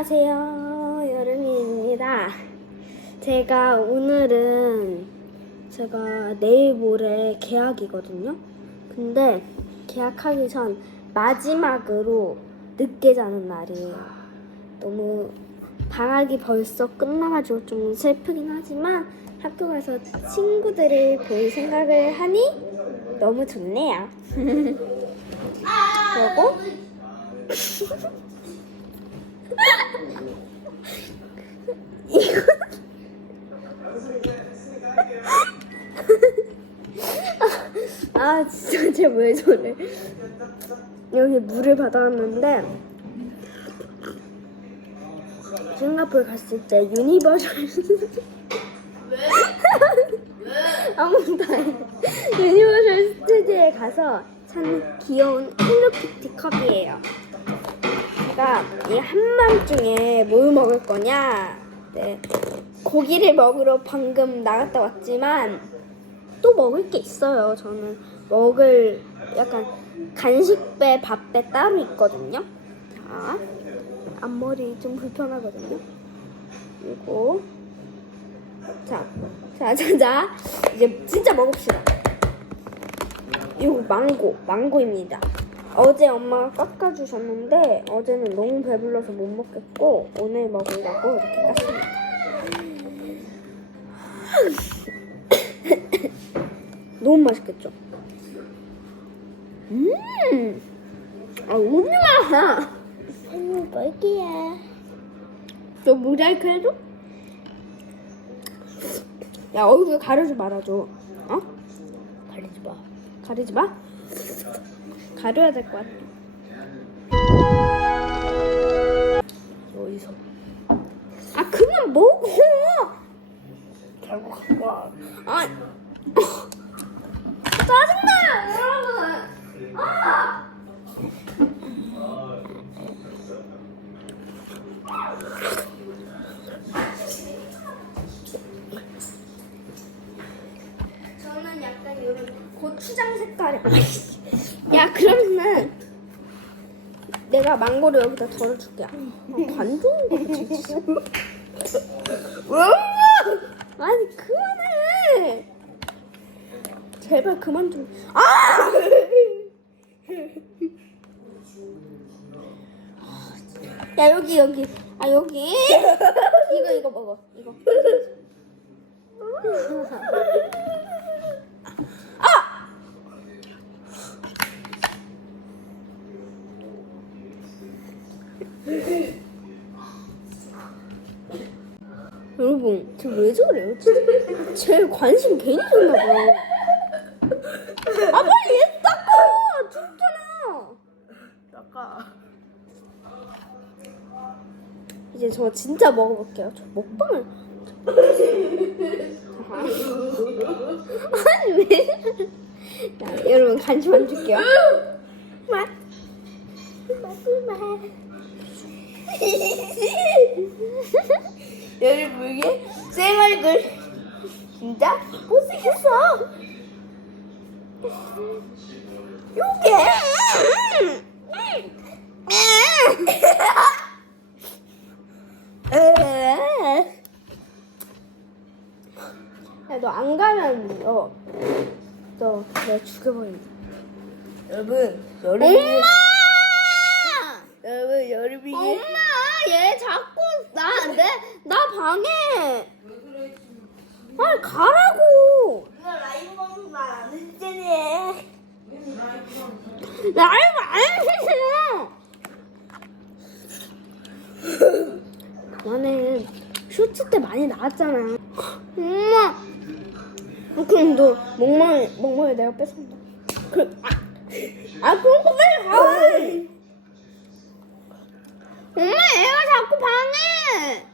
안녕하세요. 여름이입니다. 제가 오늘은 제가 내일 모레 계약이거든요. 근데 계약하기 전 마지막으로 늦게 자는 날이에요. 너무 방학이 벌써 끝나가지고 좀 슬프긴 하지만 학교 가서 친구들을 볼 생각을 하니 너무 좋네요. 그리고 이거 아 진짜 쟤 왜 저래? 여기 물을 받아왔는데 싱가포르 갔을 때 유니버셜. 아무도 안 유니버셜 스튜디오에 가서 산 귀여운 헬로키티 컵이에요. 제가 이 한밤중에 뭘 먹을 거냐 네 고기를 먹으러 방금 나갔다 왔지만 또 먹을 게 있어요. 저는 먹을 약간 간식배, 밥배 따로 있거든요. 자, 앞머리 좀 불편하거든요. 그리고 자, 자, 자, 자, 이제 진짜 먹읍시다. 이거 망고, 망고입니다. 어제 엄마가 깎아주셨는데 어제는 너무 배불러서 못 먹겠고 오늘 먹으려고 이렇게 깠습니다. 너무 맛있겠죠? 음, 아, 마! 음, 먹을게요. 저 모자이크 해줘? 야, 얼굴 가려지 말아줘. 어? 가리지 마. 가리지 마? 가려야 될 것 같아. 어디서? 아, 그만 먹어! 결국 갖고 와. 아, 짜증나, 여러분. 아! 저는 약간 이런 고추장 색깔이. 야, 그러면은 내가 망고를 여기다 덜어줄게. 아, 관 좋은 거 진짜. 아니 그만해. 제발 그만 좀. 아! 야 여기 여기 아 여기 이거 이거 먹어 이거. 아! 여러분, 저 왜 저래요? 진짜? 제 관심 괜히 줬나 봐요. 아, 빨리 얘 닦아! 춥잖아! 닦아. 이제 저 진짜 먹어볼게요. 저 먹방을. 아니, 왜. 자, 여러분, 관심 안 줄게요. 맛. 맛을 맛. 여러분 이게 쌩얼굴 진짜 못생겼어. 요게! 야, 너안 가면 너, 너 내가 죽여버린다. 여러분 여름이 엄마! 여러분 여름이 엄마, 얘 자꾸 나, 내, 나 방해. 빨리 가라고. 누나 라이브 방송 말안 했잖아. 라이브 안 했어. 그만해. 쇼츠 때 많이 나왔잖아. 엄마. 어, 그럼 너 목말 목말 내가 뺏었다. 그 아, 아 그럼 또 빨리 가. 엄마 얘가 자꾸 방해.